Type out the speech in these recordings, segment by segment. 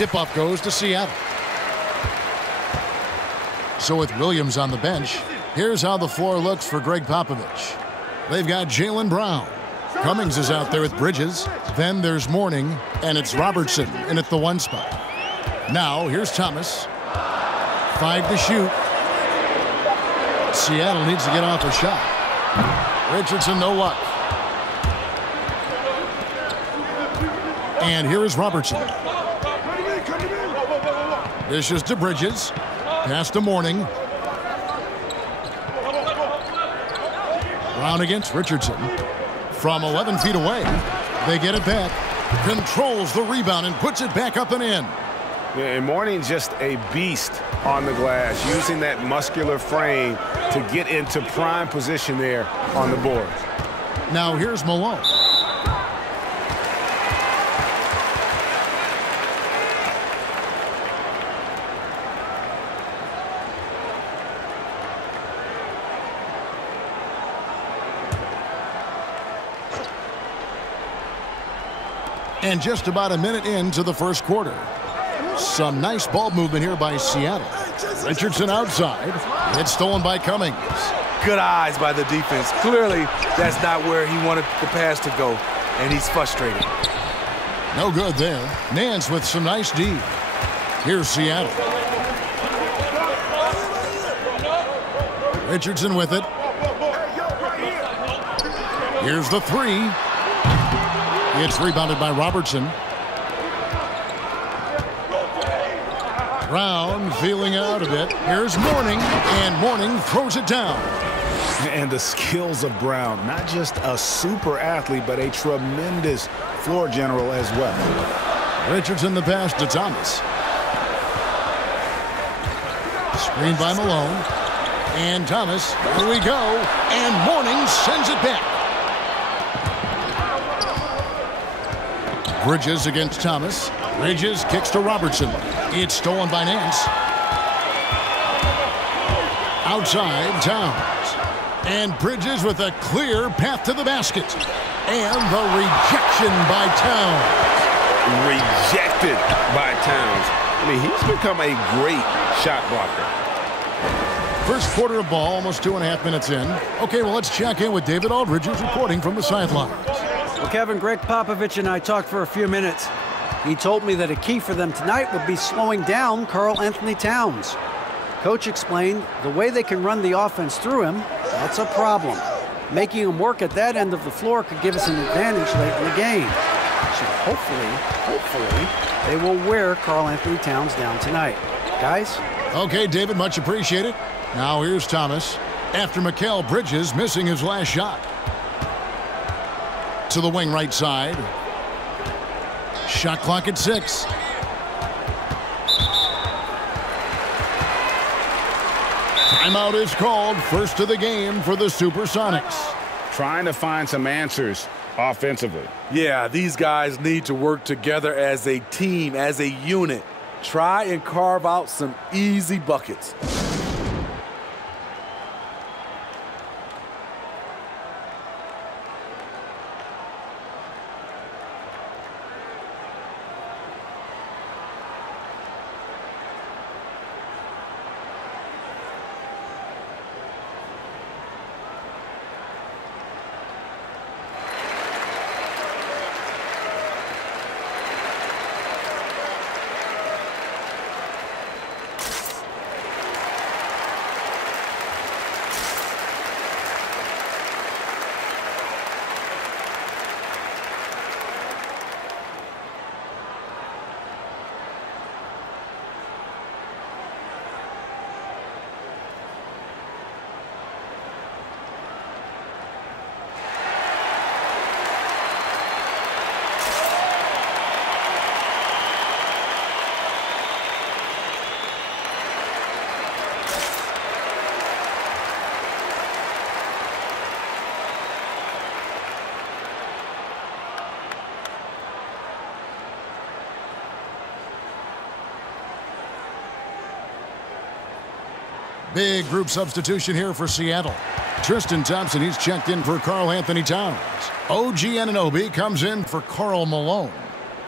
tip-off goes to Seattle. So with Williams on the bench, here's how the floor looks for Greg Popovich. They've got Jaylen Brown. Cummings is out there with Bridges. Then there's Mourning, and it's Robertson in at the 1 spot. Now, here's Thomas. 5 to shoot. Seattle needs to get off a shot. Richardson, no luck. And here is Robertson. Dishes to Bridges. Pass to Mourning. Brown against Richardson. From 11 feet away, they get it back. Controls the rebound and puts it back up and in. Yeah, and Mourning's just a beast on the glass, using that muscular frame to get into prime position there on the board. Now here's Malone. And just about a minute into the first quarter. Some nice ball movement here by Seattle. Richardson outside. It's stolen by Cummings. Good eyes by the defense. Clearly, that's not where he wanted the pass to go, and he's frustrated. No good there. Nance with some nice D. Here's Seattle. Richardson with it. Here's the 3. It's rebounded by Robertson. Brown feeling out a bit. Here's Mourning, and Mourning throws it down. And the skills of Brown, not just a super athlete, but a tremendous floor general as well. Richardson the pass to Thomas. Screen by Malone. And Thomas, here we go. And Mourning sends it back. Bridges against Thomas. Bridges kicks to Robertson. It's stolen by Nance. Outside, Towns. And Bridges with a clear path to the basket. And the rejection by Towns. Rejected by Towns. I mean, he's become a great shot blocker. First quarter of ball, almost 2.5 minutes in. Okay, well, let's check in with David Aldridge, who's reporting from the sidelines. Well, Kevin, Greg Popovich and I talked for a few minutes. He told me that a key for them tonight would be slowing down Karl Anthony Towns. Coach explained the way they can run the offense through him, that's a problem. Making him work at that end of the floor could give us an advantage late in the game. So hopefully, they will wear Karl Anthony Towns down tonight. Guys? Okay, David, much appreciated. Now here's Thomas after Mikal Bridges missing his last shot. To the wing right side. Shot clock at 6. Timeout is called. First of the game for the Supersonics. Trying to find some answers offensively. Yeah, these guys need to work together as a team, as a unit. Try and carve out some easy buckets. Big group substitution here for Seattle. Tristan Thompson, he's checked in for Karl Anthony Towns. OG Anunoby comes in for Karl Malone.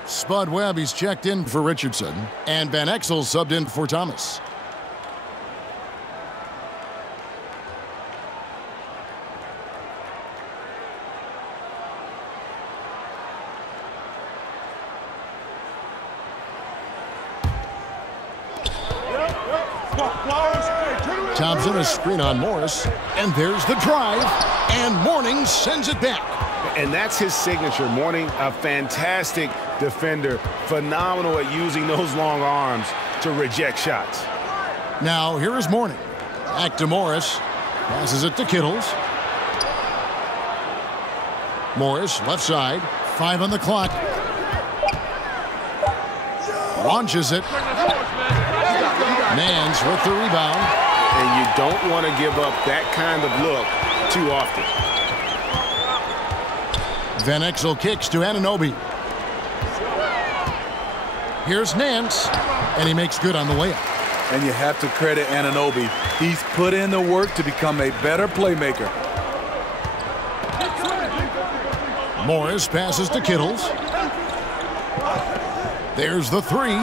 Spud Webb, he's checked in for Richardson. And Van Exel subbed in for Thomas. Thompson, a screen on Morris. And there's the drive. And Mourning sends it back. And that's his signature. Mourning, a fantastic defender. Phenomenal at using those long arms to reject shots. Now, here is Mourning. Back to Morris. Passes it to Kittles. Morris, left side. 5 on the clock. Launches it. Nance with the rebound. And you don't want to give up that kind of look too often. Van Exel kicks to Anunoby. Here's Nance, and he makes good on the way up. And you have to credit Anunoby. He's put in the work to become a better playmaker. Morris passes to Kittles. There's the 3.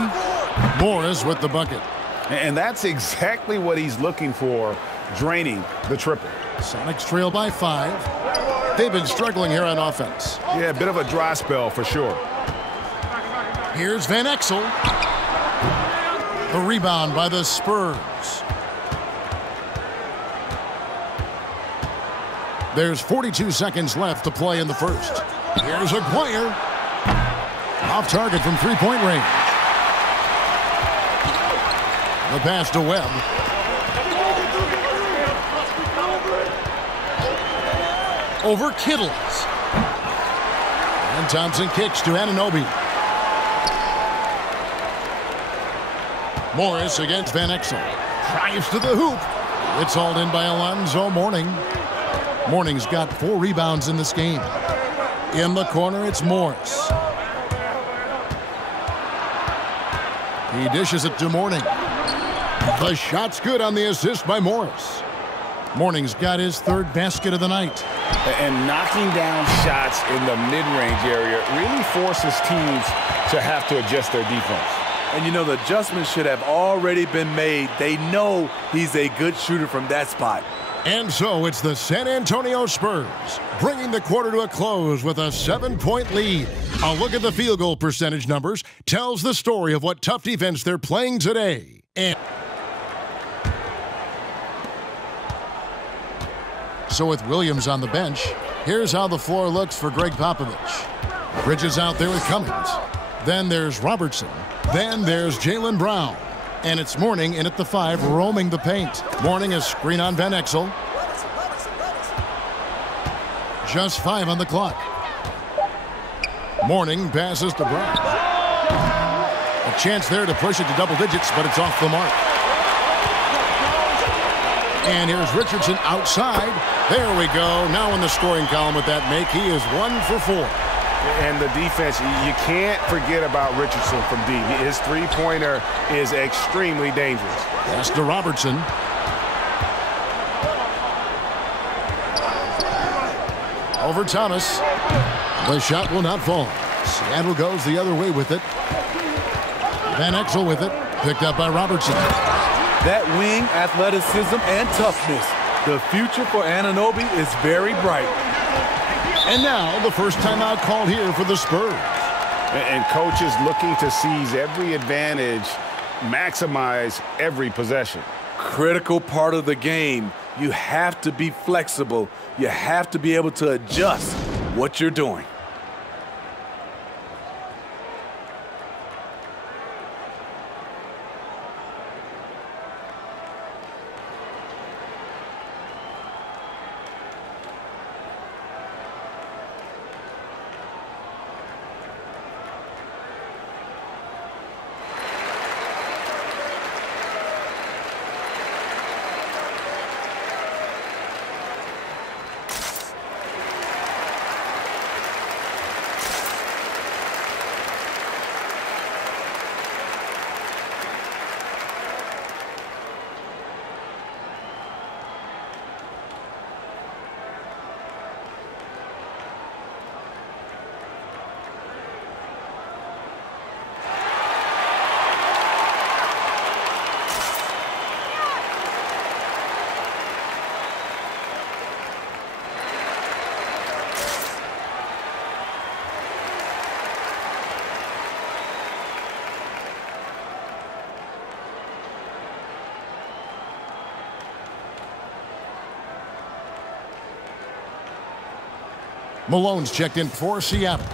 Morris with the bucket. And that's exactly what he's looking for, draining the triple. Sonics trail by 5. They've been struggling here on offense. Yeah, a bit of a dry spell for sure. Here's Van Exel. The rebound by the Spurs. There's 42 seconds left to play in the first. Here's Aguirre. Off target from three-point range. The pass to Webb. Over Kittles. And Thompson kicks to Anunoby. Morris against Van Exel. Drives to the hoop. It's hauled in by Alonzo Mourning. Mourning's got 4 rebounds in this game. In the corner, it's Morris. He dishes it to Mourning. The shot's good on the assist by Morris. Mourning's got his 3rd basket of the night. And knocking down shots in the mid-range area really forces teams to have to adjust their defense. And you know, the adjustments should have already been made. They know he's a good shooter from that spot. And so it's the San Antonio Spurs bringing the quarter to a close with a 7-point lead. A look at the field goal percentage numbers tells the story of what tough defense they're playing today. And so with Williams on the bench, here's how the floor looks for Greg Popovich. Bridges out there with Cummings. Then there's Robertson. Then there's Jaylen Brown. And it's Mourning in at the 5, roaming the paint. Mourning a screen on Van Exel. Just 5 on the clock. Mourning passes to Brown. A chance there to push it to double digits, but it's off the mark. And here's Richardson outside. There we go. Now in the scoring column with that make, he is 1 for 4. And the defense, you can't forget about Richardson from deep. His three-pointer is extremely dangerous. Pass to Robertson. Over Thomas. The shot will not fall. Seattle goes the other way with it. Van Exel with it. Picked up by Robertson. That wing athleticism and toughness. The future for Anunoby is very bright. And now the first timeout called here for the Spurs. And coaches looking to seize every advantage, maximize every possession. Critical part of the game. You have to be flexible. You have to be able to adjust what you're doing. Malone's checked in for Seattle.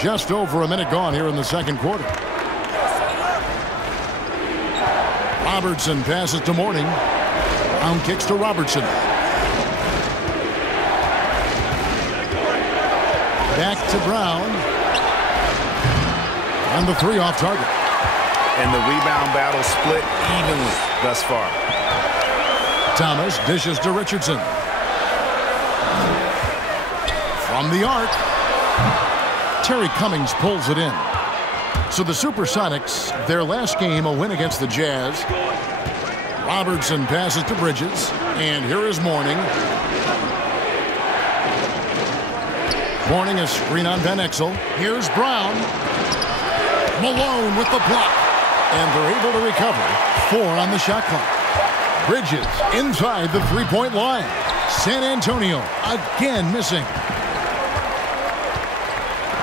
Just over a minute gone here in the second quarter. Robertson passes to Mourning. Brown kicks to Robertson. Back to Brown. And the three off target. And the rebound battle split evenly thus far. Thomas dishes to Richardson. From the arc. Terry Cummings pulls it in. So the Supersonics, their last game, a win against the Jazz. Robertson passes to Bridges. And here is Mourning. Mourning a screen on Van Exel. Here's Brown. Malone with the block. And they're able to recover. 4 on the shot clock. Bridges inside the three-point line. San Antonio again missing.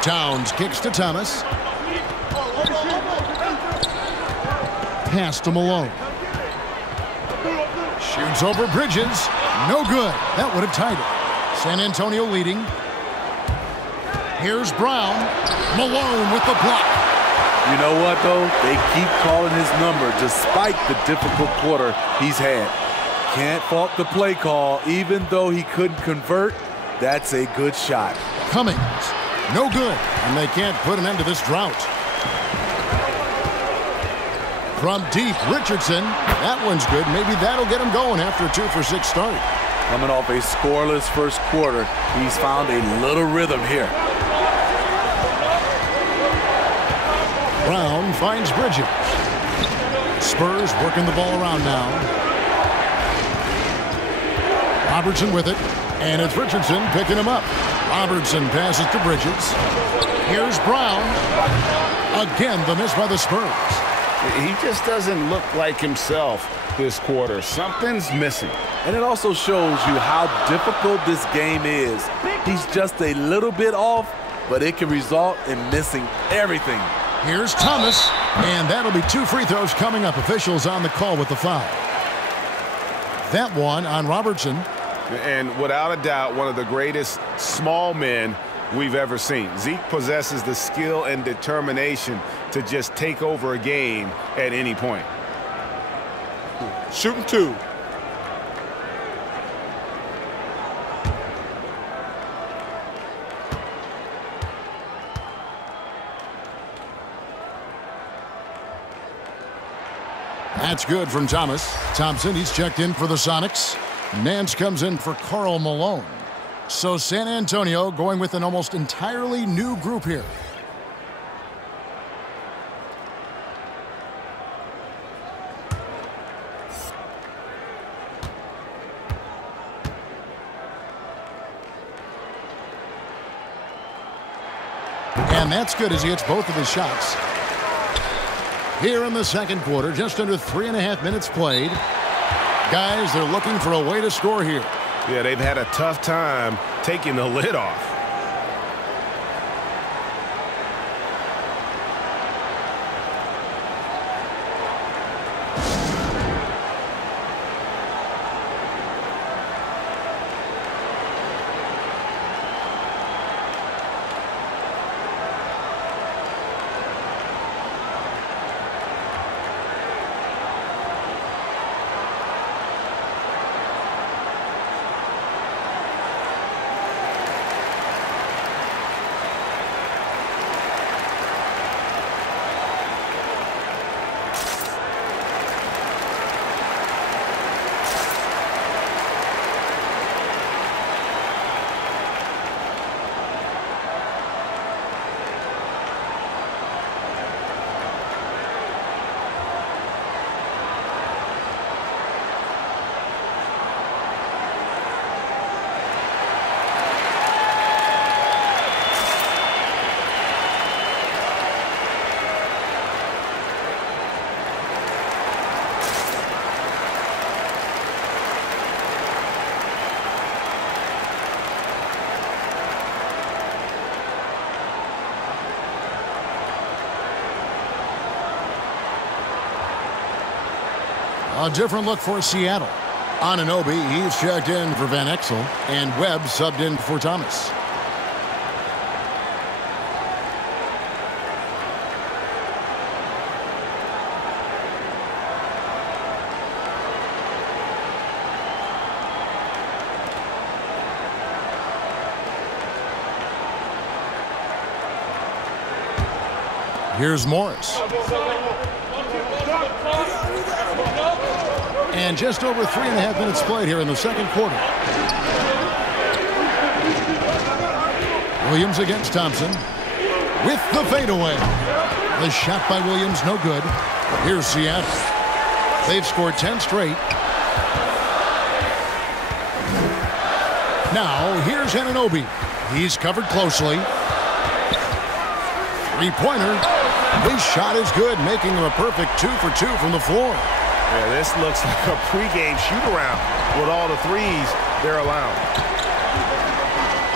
Towns kicks to Thomas. Pass to Malone. Shoots over Bridges. No good. That would have tied it. San Antonio leading. Here's Brown. Malone with the block. You know what, though? They keep calling his number despite the difficult quarter he's had. Can't fault the play call. Even though he couldn't convert, that's a good shot. Cummings. No good, and they can't put an end to this drought. From deep, Richardson. That one's good. Maybe that'll get him going after a 2-for-6 start. Coming off a scoreless first quarter, he's found a little rhythm here. Brown finds Bridges. Spurs working the ball around now. Robertson with it, and it's Richardson picking him up. Robertson passes to Bridges. Here's Brown. Again, the miss by the Spurs. He just doesn't look like himself this quarter. Something's missing. And it also shows you how difficult this game is. He's just a little bit off, but it can result in missing everything. Here's Thomas, and that'll be 2 free throws coming up. Officials on the call with the foul. That one on Robertson. And without a doubt, one of the greatest small men we've ever seen. Zeke possesses the skill and determination to just take over a game at any point. Shooting 2. That's good from Thomas. Thompson, he's checked in for the Sonics. Nance comes in for Karl Malone. So San Antonio going with an almost entirely new group here. And that's good as he hits both of his shots. Here in the second quarter, just under 3.5 minutes played. Guys, they're looking for a way to score here. Yeah, they've had a tough time taking the lid off. A different look for Seattle. Anunoby, he's checked in for Van Exel, and Webb subbed in for Thomas. Here's Morris. And just over 3.5 minutes played here in the second quarter. Williams against Thompson. With the fadeaway. The shot by Williams, no good. Here's Seattle. They've scored 10 straight. Now, here's Anunoby. He's covered closely. Three-pointer. His shot is good, making him a perfect 2 for 2 from the floor. Yeah, this looks like a pregame shoot-around with all the threes they're allowing.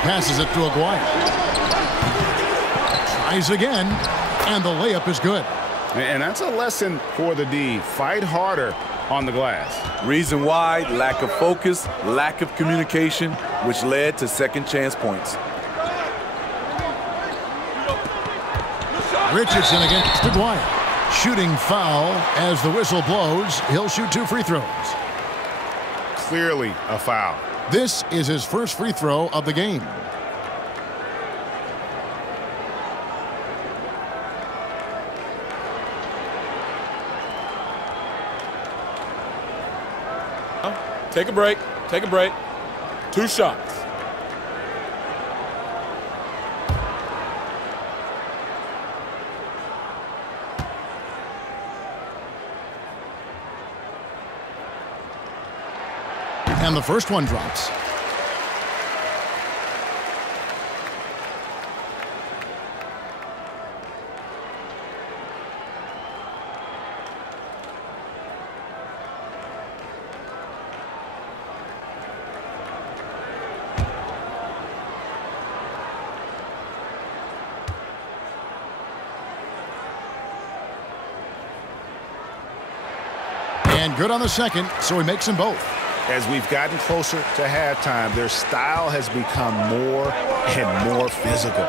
Passes it to Aguirre. Tries again, and the layup is good. And that's a lesson for the D. Fight harder on the glass. Reason why, lack of focus, lack of communication, which led to second chance points. Richardson against Aguirre. Shooting foul as the whistle blows. He'll shoot 2 free throws. Clearly a foul. This is his first free throw of the game. Take a break. Take a break. 2 shots. And the first one drops. And good on the second, so he makes them both. As we've gotten closer to halftime, their style has become more and more physical.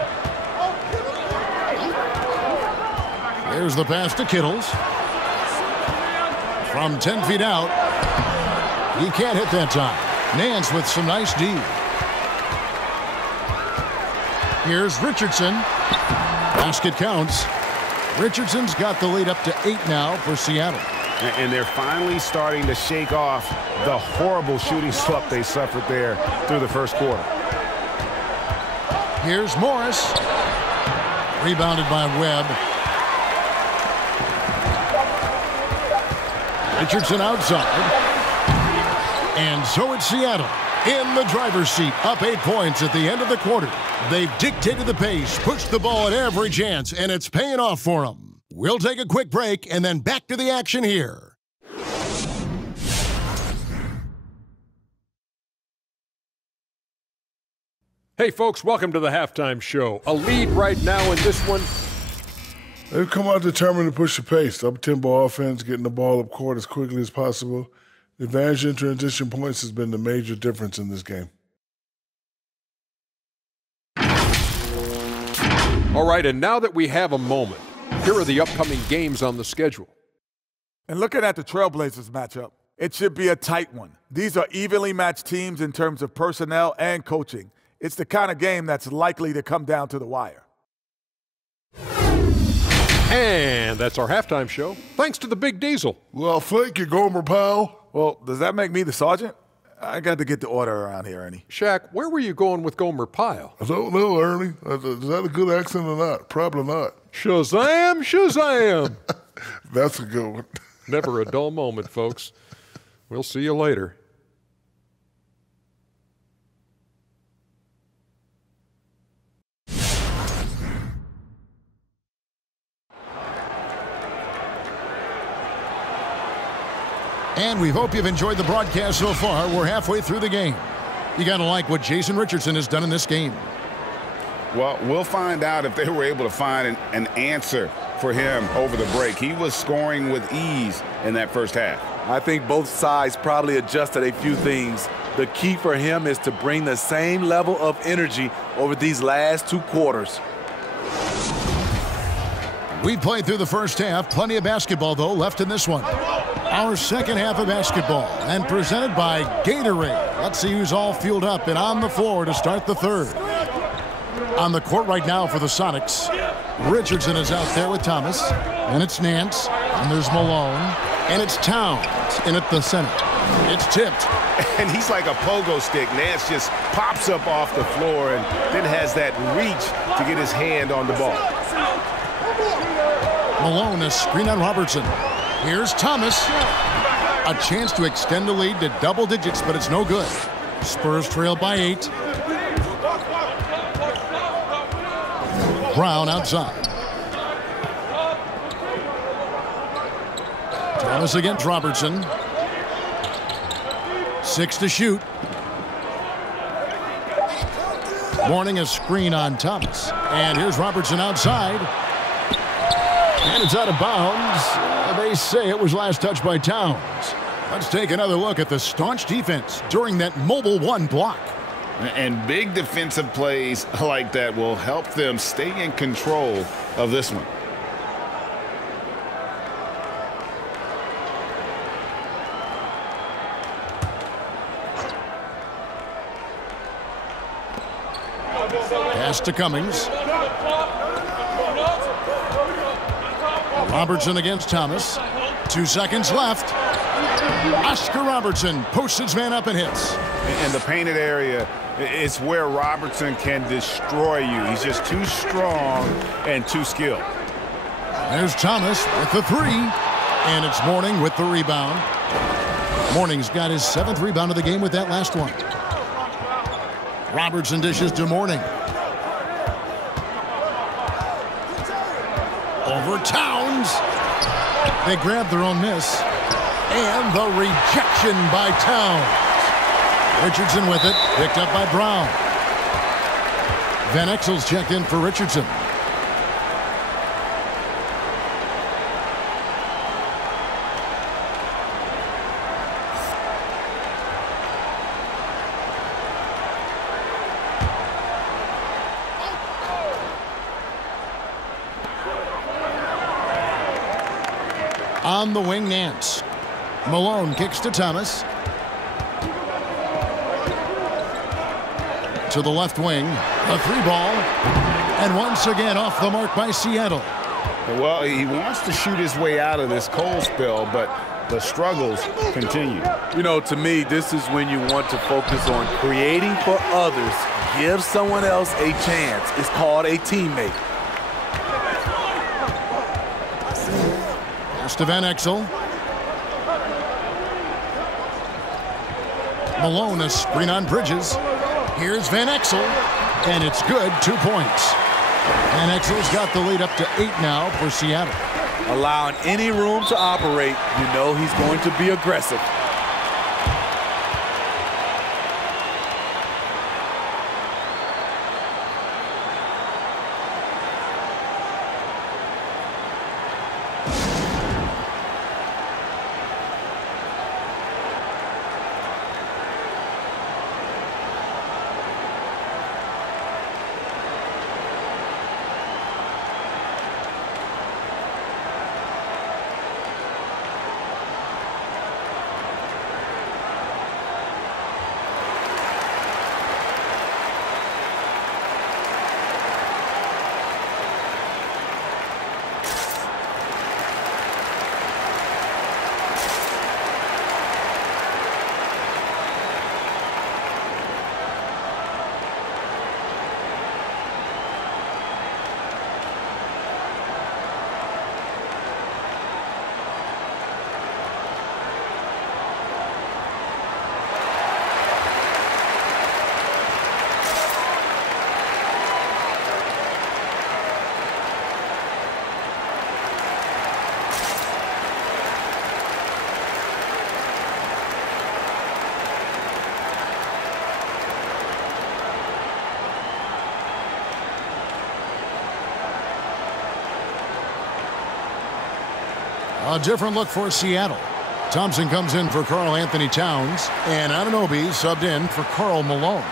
There's the pass to Kittles. From 10 feet out. He can't hit that time. Nance with some nice D. Here's Richardson. Basket counts. Richardson's got the lead up to 8 now for Seattle. And they're finally starting to shake off the horrible shooting slump they suffered there through the first quarter. Here's Morris. Rebounded by Webb. Richardson outside. And so it's Seattle in the driver's seat, up 8 points at the end of the quarter. They've dictated the pace, pushed the ball at every chance, and it's paying off for them. We'll take a quick break and then back to the action here. Hey, folks, welcome to the halftime show. A lead right now in this one. They've come out determined to push the pace. Up-tempo offense, getting the ball up court as quickly as possible. The advantage in transition points has been the major difference in this game. All right, and now that we have a moment, here are the upcoming games on the schedule. And looking at the Trailblazers matchup, it should be a tight one. These are evenly matched teams in terms of personnel and coaching. It's the kind of game that's likely to come down to the wire. And that's our halftime show, thanks to the Big Diesel. Well, thank you, Gomer Powell. Well, does that make me the sergeant? I got to get the order around here, Ernie. Shaq, where were you going with Gomer Pyle? I don't know, Ernie. Is that a good accent or not? Probably not. Shazam, Shazam. That's a good one. Never a dull moment, folks. We'll see you later. And we hope you've enjoyed the broadcast so far. We're halfway through the game. You got to like what Jason Richardson has done in this game. Well, we'll find out if they were able to find an answer for him over the break. He was scoring with ease in that first half. I think both sides probably adjusted a few things. The key for him is to bring the same level of energy over these last 2 quarters. We played through the first half. Plenty of basketball, though, left in this one. Our second half of basketball, and presented by Gatorade. Let's see who's all fueled up and on the floor to start the third. On the court right now for the Sonics, Richardson is out there with Thomas, and it's Nance, and there's Malone, and it's Towns in at the center. It's tipped. And he's like a pogo stick. Nance just pops up off the floor and then has that reach to get his hand on the ball. Malone, a screen on Robertson. Here's Thomas. A chance to extend the lead to double digits, but it's no good. Spurs trail by 8. Brown outside. Thomas against Robertson. 6 to shoot. Morning a screen on Thomas. And here's Robertson outside. And it's out of bounds. They say it was last touched by Towns. Let's take another look at the staunch defense during that mobile 1 block. And big defensive plays like that will help them stay in control of this one. Pass to Cummings. Robertson against Thomas. 2 seconds left. Oscar Robertson posts his man up and hits. In the painted area, it's where Robertson can destroy you. He's just too strong and too skilled. There's Thomas with the 3. And it's Morning with the rebound. Morning's got his 7th rebound of the game with that last one. Robertson dishes to Morning. Over Towns. They grab their own miss. And the rejection by Towns. Richardson with it, picked up by Brown. Van Exel's checked in for Richardson. On the wing, Nance. Malone kicks to Thomas. To the left wing, a 3-ball. And once again off the mark by Seattle. Well, he wants to shoot his way out of this cold spell, but the struggles continue. You know, to me, this is when you want to focus on creating for others. Give someone else a chance. It's called a teammate. Pass to Van Exel. Malone, a screen on Bridges. Here's Van Exel, and it's good, 2 points. Van Exel's got the lead up to 8 now for Seattle. Allowing any room to operate, you know he's going to be aggressive. A different look for Seattle. Thompson comes in for Karl Anthony Towns, and Anunoby subbed in for Karl Malone.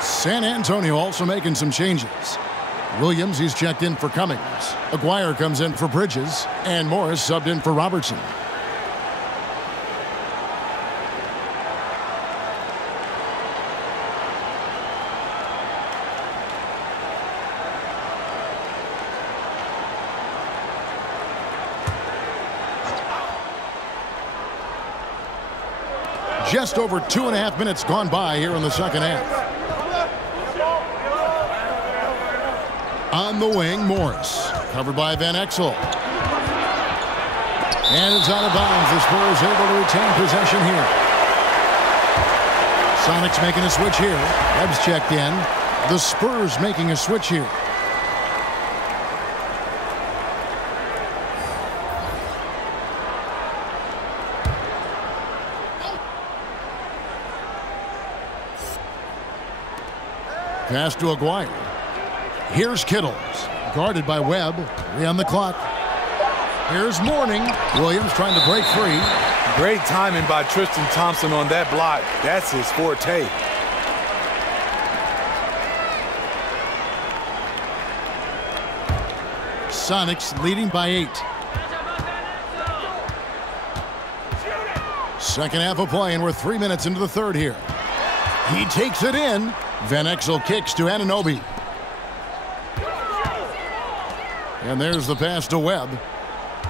San Antonio also making some changes. Williams, he's checked in for Cummings. Aguirre comes in for Bridges, and Morris subbed in for Robertson. Just over 2.5 minutes gone by here in the second half. On the wing, Morris. Covered by Van Exel. And it's out of bounds. The Spurs able to retain possession here. Sonics making a switch here. Webb's checked in. The Spurs making a switch here. Pass to Aguirre. Here's Kittles. Guarded by Webb. 3 on the clock. Here's Mourning. Williams trying to break free. Great timing by Tristan Thompson on that block. That's his forte. Sonics leading by 8. Second half of play, and we're 3 minutes into the third here. He takes it in. Van Exel kicks to Anunoby. And there's the pass to Webb.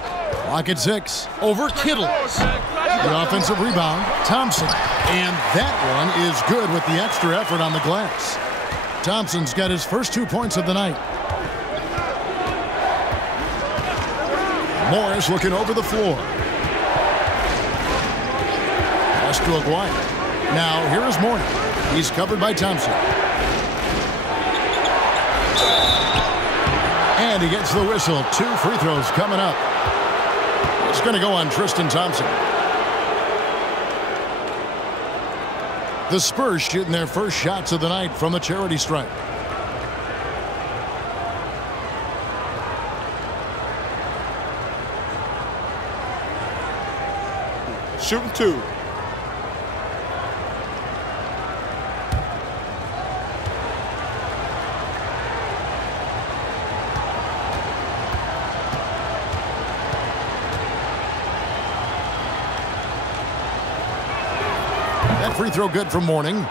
Clock at 6. Over Kittles. The offensive rebound, Thompson. And that one is good with the extra effort on the glass. Thompson's got his first 2 points of the night. Morris looking over the floor. Pass to Aguirre. Now here is Mourning. He's covered by Thompson. And he gets the whistle. 2 free throws coming up. It's going to go on Tristan Thompson. The Spurs shooting their first shots of the night from the charity stripe. Shooting 2. That free throw good from Mourning.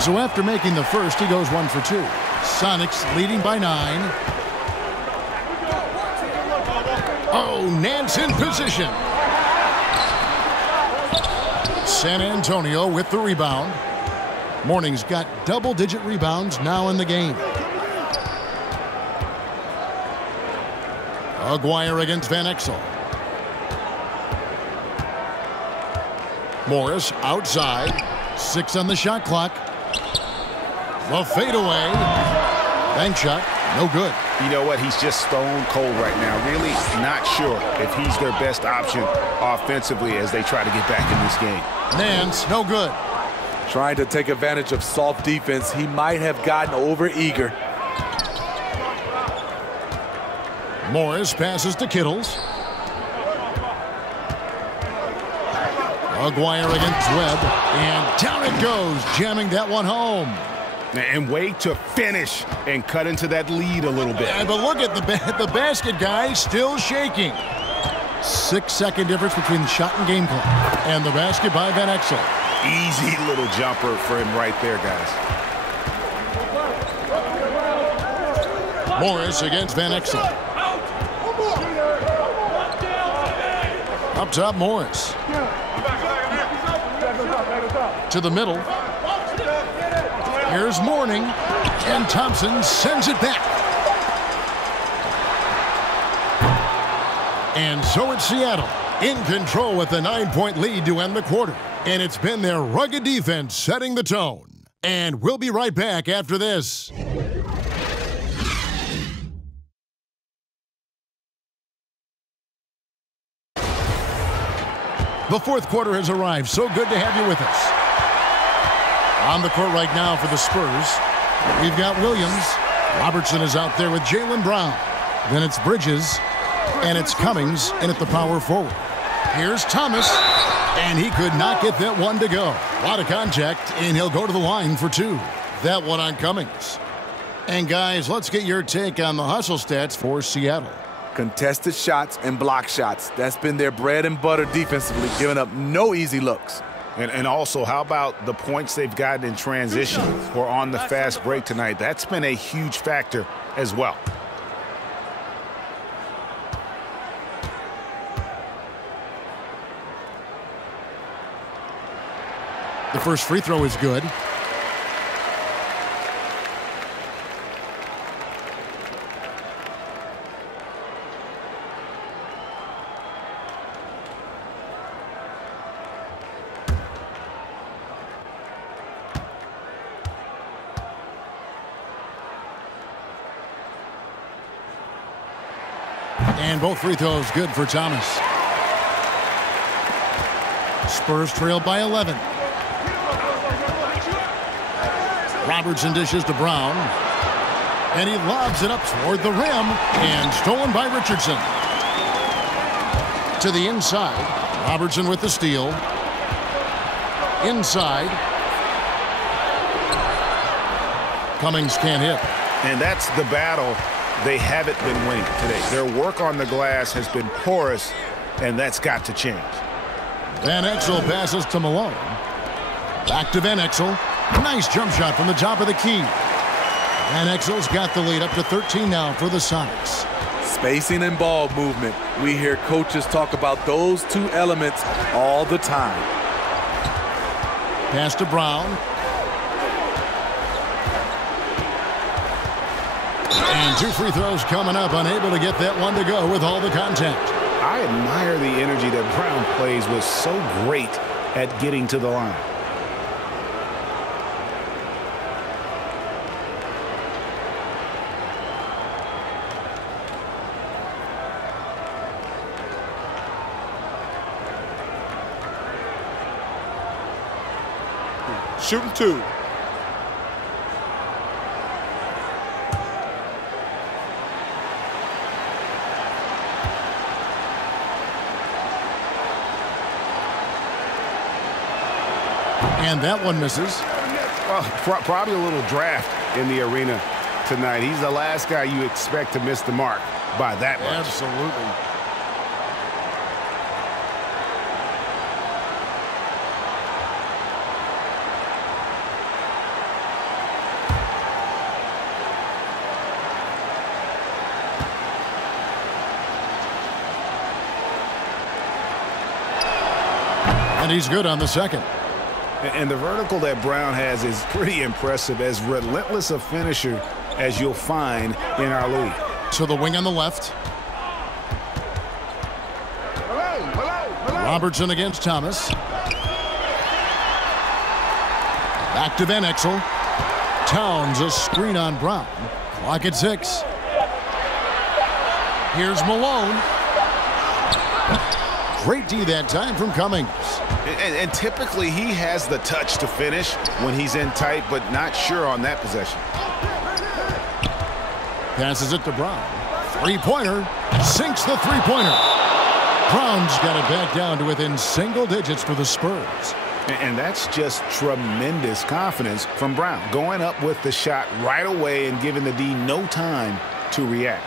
So after making the first, he goes 1 for 2. Sonics leading by 9. Oh, Nance in position. San Antonio with the rebound. Mourning's got double-digit rebounds now in the game. Aguirre against Van Exel. Morris outside. 6 on the shot clock. The fadeaway. Bank shot. No good. You know what? He's just stone cold right now. Really not sure if he's their best option offensively as they try to get back in this game. Nance, no good. Trying to take advantage of soft defense. He might have gotten over-eager. Morris passes to Kittles. Aguirre against Webb. And down it goes, jamming that one home. And wait to finish and cut into that lead a little bit. Yeah, but look at the basket guy still shaking. 6-second difference between the shot and game clock. And the basket by Van Exel. Easy little jumper for him right there, guys. Morris against Van Exel. Up top, Morris. To the middle. Here's Mourning, and Thompson sends it back. And so it's Seattle in control with a 9-point lead to end the quarter. And it's been their rugged defense setting the tone. And we'll be right back after this. The fourth quarter has arrived. So good to have you with us. On the court right now for the Spurs, we've got Williams. Robertson is out there with Jaylen Brown. Then it's Bridges, and it's Cummings in at the power forward. Here's Thomas, and he could not get that one to go. A lot of contact, and he'll go to the line for two. That one on Cummings. And guys, let's get your take on the hustle stats for Seattle. Contested shots and block shots. That's been their bread and butter defensively, giving up no easy looks. And also, how about the points they've gotten in transition or on the fast break tonight? That's been a huge factor as well. The first free throw is good. And both free throws good for Thomas. Spurs trail by 11. Robertson dishes to Brown. And he lobs it up toward the rim. And stolen by Richardson. To the inside. Robertson with the steal. Inside. Cummings can't hit. And that's the battle they haven't been winning today. Their work on the glass has been porous, and that's got to change. Van Exel passes to Malone. Back to Van Exel. Nice jump shot from the top of the key. Van Exel's got the lead up to 13 now for the Sonics. Spacing and ball movement. We hear coaches talk about those two elements all the time. Pass to Brown. And two free throws coming up, unable to get that one to go with all the contact. I admire the energy that Brown plays with, so great at getting to the line. Shooting two. And that one misses. Well, probably a little draft in the arena tonight. He's the last guy you expect to miss the mark by that much. Absolutely. And he's good on the second. And the vertical that Brown has is pretty impressive, as relentless a finisher as you'll find in our league. To the wing on the left. Robertson against Thomas. Back to Van Exel. Towns a screen on Brown. Clock at 6. Here's Malone. Great D that time from Cummings. And typically he has the touch to finish when he's in tight, but not sure on that possession. Passes it to Brown. Three-pointer. Sinks the three-pointer. Brown's got it back down to within single digits for the Spurs. And that's just tremendous confidence from Brown, going up with the shot right away and giving the D no time to react.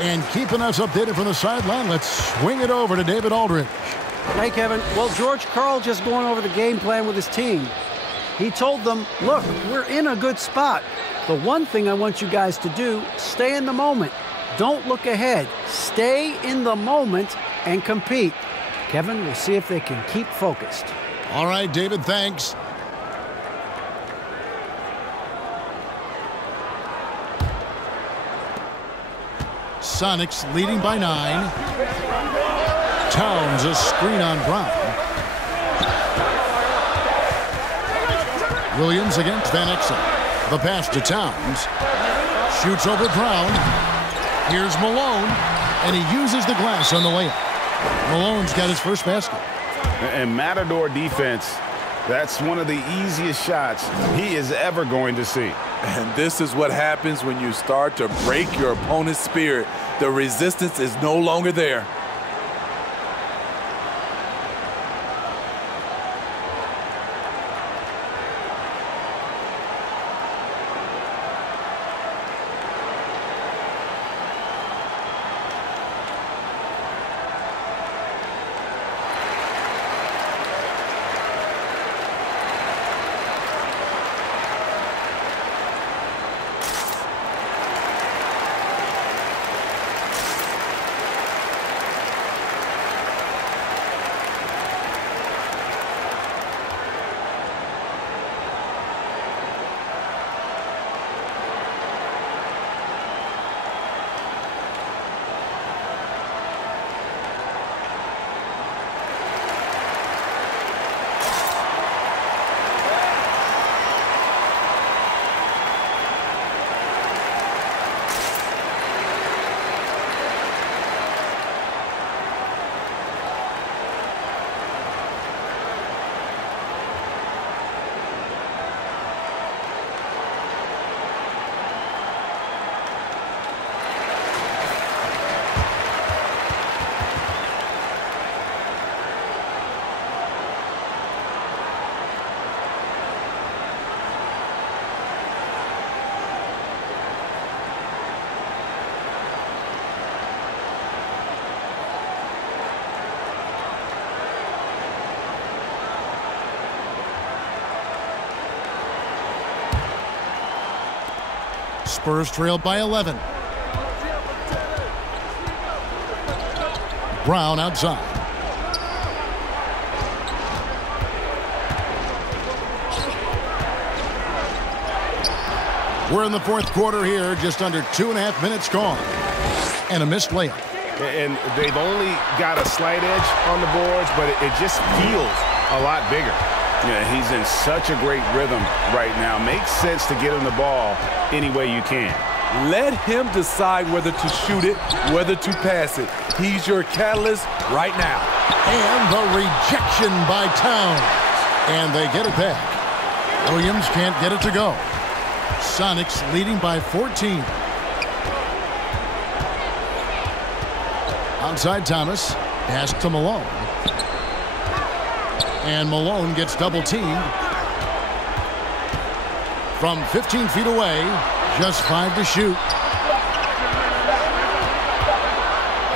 And keeping us updated from the sideline, let's swing it over to David Aldridge. Hey, Kevin. Well, George Karl just going over the game plan with his team. He told them, look, we're in a good spot. The one thing I want you guys to do, stay in the moment. Don't look ahead. Stay in the moment and compete. Kevin, we'll see if they can keep focused. All right, David, thanks. Sonics leading by 9. Towns a screen on Brown. Williams against Van Exel. The pass to Towns. Shoots over Brown. Here's Malone, and he uses the glass on the layup. Malone's got his first basket. And Matador defense, that's one of the easiest shots he is ever going to see. And this is what happens when you start to break your opponent's spirit. The resistance is no longer there. Spurs trailed by 11. Brown outside. We're in the fourth quarter here, just under 2.5 minutes gone. And a missed layup. And they've only got a slight edge on the boards, but it just feels a lot bigger. Yeah, he's in such a great rhythm right now. Makes sense to get him the ball any way you can. Let him decide whether to shoot it, whether to pass it. He's your catalyst right now. And the rejection by Towns. And they get it back. Williams can't get it to go. Sonics leading by 14. Outside Thomas. Pass to Malone. And Malone gets double-teamed. From 15 feet away, just 5 to shoot.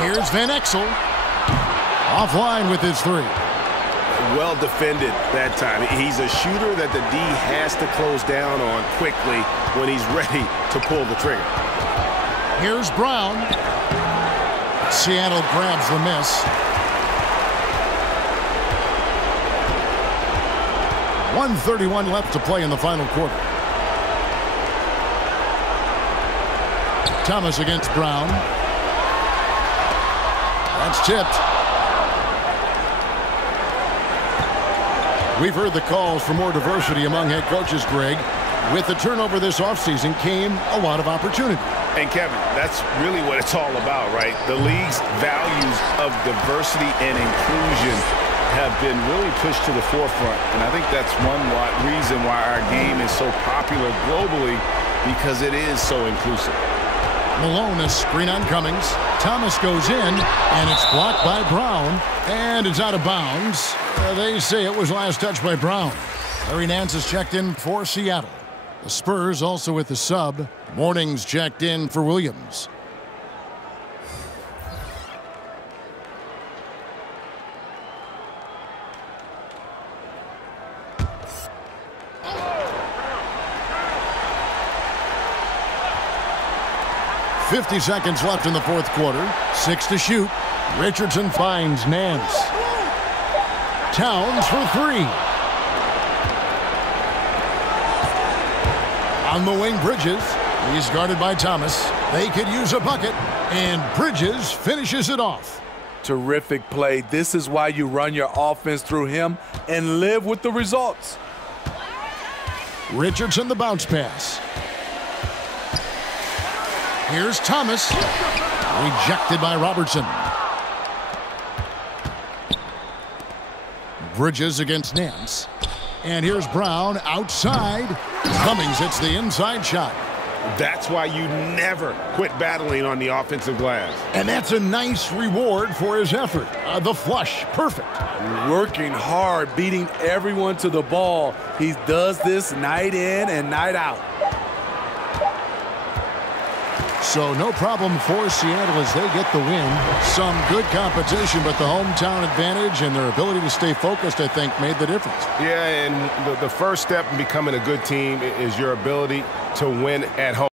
Here's Van Exel. Offline with his 3. Well defended that time. He's a shooter that the D has to close down on quickly when he's ready to pull the trigger. Here's Brown. Seattle grabs the miss. 1:31 left to play in the final quarter. Thomas against Brown. That's tipped. We've heard the calls for more diversity among head coaches, Greg. With the turnover this offseason came a lot of opportunity. And Kevin, that's really what it's all about, right? The league's values of diversity and inclusion have been really pushed to the forefront. And I think that's one reason why our game is so popular globally, because it is so inclusive. Malone, a screen on Cummings. Thomas goes in, and it's blocked by Brown, and it's out of bounds. They say it was last touched by Brown. Larry Nance is checked in for Seattle. The Spurs also with the sub. Morning's checked in for Williams. 50 seconds left in the fourth quarter. 6 to shoot. Richardson finds Nance. Towns for 3. On the wing, Bridges. He's guarded by Thomas. They could use a bucket, and Bridges finishes it off. Terrific play. This is why you run your offense through him and live with the results. Richardson, the bounce pass. Here's Thomas. Rejected by Robertson. Bridges against Nance. And here's Brown outside. Cummings hits the inside shot. That's why you never quit battling on the offensive glass. And that's a nice reward for his effort. The flush, perfect. Working hard, beating everyone to the ball. He does this night in and night out. So no problem for Seattle as they get the win. Some good competition, but the hometown advantage and their ability to stay focused, I think, made the difference. Yeah, and the first step in becoming a good team is your ability to win at home.